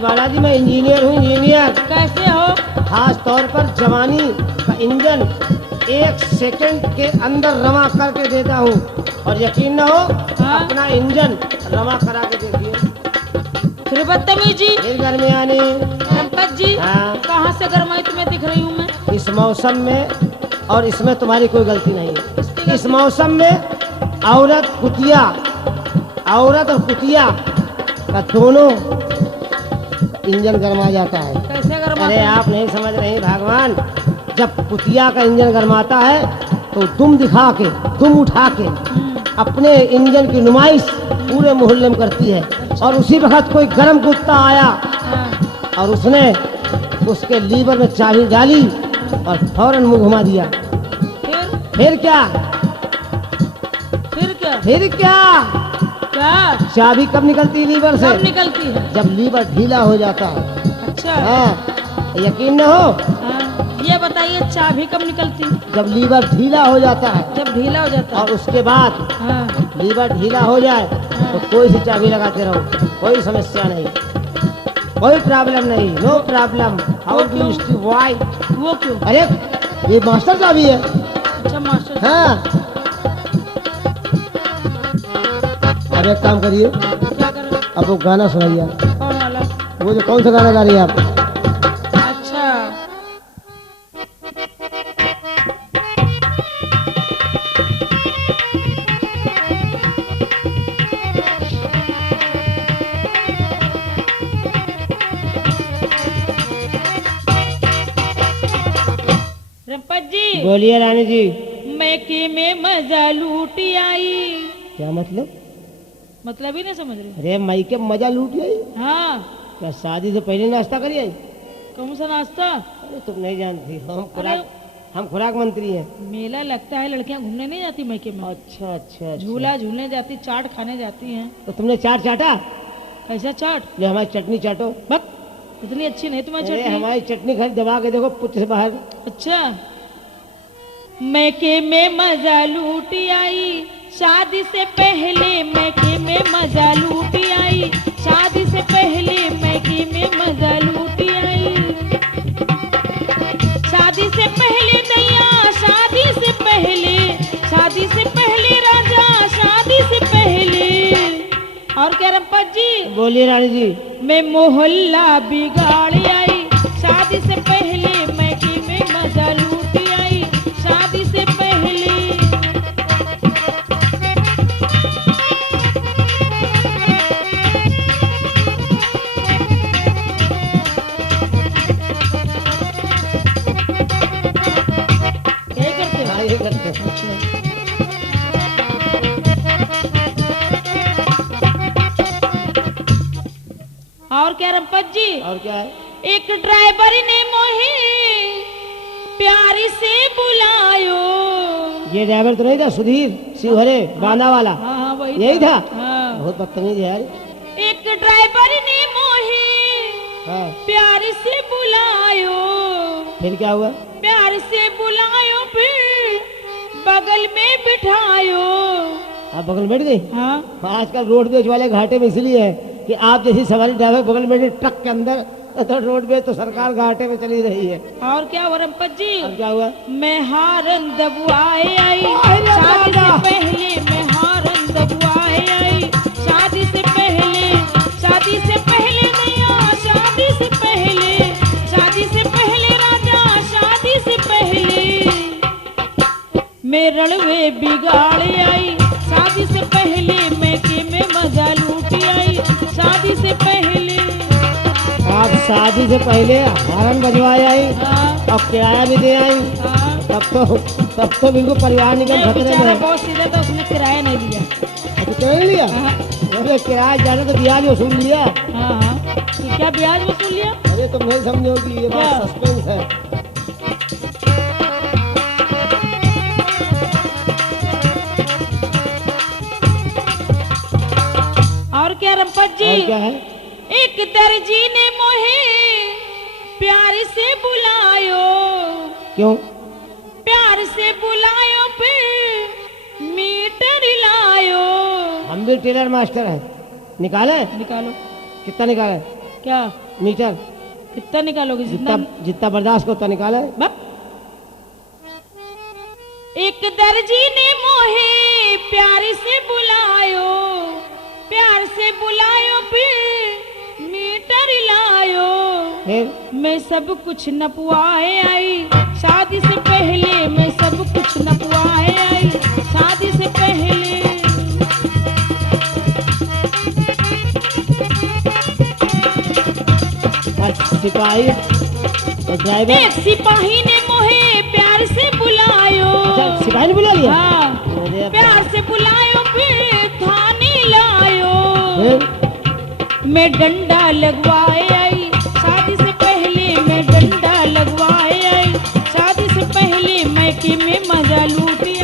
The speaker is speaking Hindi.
बालाजी, मैं इंजीनियर हूँ। इंजीनियर कैसे हो? खास तौर पर जवानी का इंजन 1 सेकंड के अंदर रवा करके देता हूँ, और यकीन न हो हाँ? अपना इंजन रवा करा के देखिए। फिर बदतमीजी। फिर घर में आने गणपत जी, हाँ? कहाँ से गरमाई तुम्हें दिख रही हूँ मैं? इस मौसम में, और इसमें तुम्हारी कोई गलती नहीं है। इस मौसम में औरत और कुतिया का दोनों इंजन गरमा जाता है। कैसे गरमाता अरे है? आप नहीं समझ रहे भगवान, जब कुतिया का इंजन गरमाता है तो दुम उठा के अपने इंजन की नुमाइश पूरे मोहल्ले में करती है। और उसी वक्त कोई गर्म कुत्ता आया हाँ। और उसने उसके लीवर में चाबी डाली और फौरन मुंह घुमा दिया। फिर क्या? चाबी कब निकलती है लीवर से? कब निकलती है? जब लीवर ढीला हो जाता है। अच्छा। हाँ, यकीन न हो। हाँ, ये बताइए चाबी कब निकलती है? जब लीवर ढीला हो जाता है। जब ढीला हो जाता है। और उसके बाद हाँ। लीवर ढीला हो जाए तो कोई सी चाबी लगाते रहो, कोई समस्या नहीं, कोई प्रॉब्लम नहीं, no problem. How do you स्टी व्हाई? वो क्यों? अरे ये मास्टर चाबी है। अच्छा मास्टर। हाँ। अब एक काम करिए, क्या करें? अब वो गाना सुनाइए। कौन वाला? वो जो कौन सा गाना गा रही है आप? अच्छा। रंपत जी। बोलिए रानी जी। मैके में मजा लूट आई। क्या मतलब? मतलब ही नहीं समझ रही? अरे माई के मजा लूट गई। हाँ। क्या शादी से पहले नाश्ता करी आई? कौन सा नाश्ता? अरे तुम नहीं जानती, हम खुराक मंत्री हैं। मेला लगता है, लड़कियां घूमने नहीं जाती मैके में? अच्छा अच्छा। झूला झूलने जाती, चाट खाने जाती हैं। तो तुमने चाट चाटा? कैसा चाट? ले हमारी चटनी चाटो। बक, इतनी अच्छी नहीं तुम्हारी अरे चटनी। हमारी चटनी खाली दबा के देखो पुच्छ से बाहर। अच्छा। मैके में मजा लूट आई, शादी से पहले मैके में मजा लूट आई, शादी से पहले मैके में मजा लूट आई, शादी से पहले दैया, शादी से पहले राजा, शादी से पहले। और क्या रंपत जी? बोलिए रानी जी। मैं मोहल्ला बिगाड़ आई, शादी से पहले मैके में मजा लूट आई, शादी से पहले। और क्या रंपत जी? और क्या है? एक ड्राइवर ने मोहे प्यारी से बुलायो। ये ड्राइवर तो नहीं था सुधीर शिवहरे बांदा वाला? हाँ वही यही था। हाँ। बहुत बदतमीज है यार। एक ड्राइवर ने मोहे हाँ। प्यार से बुलायो। फिर क्या हुआ? प्यार से बुलायो, फिर बगल में बिठायो। आप बगल में बैठ गई? हाँ। आजकल रोडवेज वाले घाटे में इसलिए है कि आप जैसी सवारी ड्राइवर बगल में ट्रक के अंदर, तो रोडवेज तो सरकार घाटे में चली रही है। और क्या हुआ रंपत जी? अब क्या हुआ? मैं हारन दबुआए आई, शादी से पहले मैं हारन दबुआए आई, शादी से पहले, शादी से पहले नैया, शादी से पहले, शादी से पहले राजा, शादी से पहले मैं रणवे बिगाड़ आई, शादी से पहले मैके में मजा लूट आई, शादी से पहले। आप शादी से पहले हारन बजवाए आई और किराया भी दे आई, तब तो बिल्कुल परिवार निकल खतरे में है। बहुत सीधा, तो उसने किराया नहीं दिया। तो क्यों नहीं लिया? अरे किराया ज्यादा तो ब्याज वसूल लिया। हाँ। तो क्या ब्याज वसूल लिया? अरे तुम नहीं समझोगी, ये बात सस्पेंस है। और क्या रंपत जी? और क्या है? एक दर्जी ने मोहे प्यार से बुला क्यों? प्यार से बुलायो फिर मीटर लायो। हम भी टेलर मास्टर हैं, निकाले? निकालो। कितना निकाले? क्या मीटर? कितना निकालोगे? जितना जितना बर्दाश्त को उतना निकाले। एक दर्जी ने मोहे प्यार से बुलायो, प्यार से बुलायो फिर मीटर लायो। फिर मैं सब कुछ नपवाए आई, शादी से पहले मैं सब कुछ नपवाए आई, शादी से पहले। सिपाही और ड्राइवर? एक सिपाही ने मोहे प्यार से बुलायो। अच्छा, सिपाही ने बुला लिया? हाँ, अरे प्यार से बुलायो फिर थाने लायो। फिर? मैं डंडा लगवाए आई, शादी से पहले मैं डंडा लगवाए आई, शादी से पहले मैके में मजा लूटी